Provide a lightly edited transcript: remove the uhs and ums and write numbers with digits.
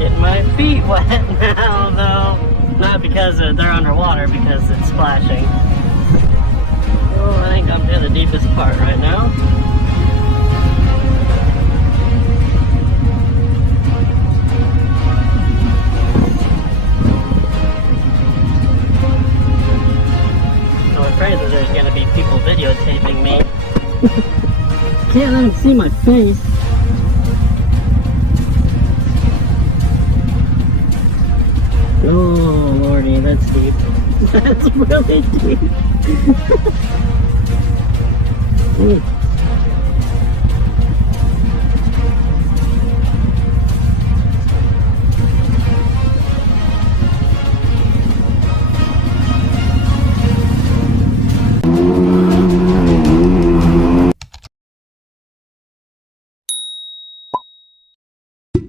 Getting my feet wet now, though. Not because they're underwater, because it's splashing. Oh, I think I'm near the deepest part right now. I'm afraid that there's going to be people videotaping me. Can't let them see my face. Oh, lordy, that's deep. That's really deep.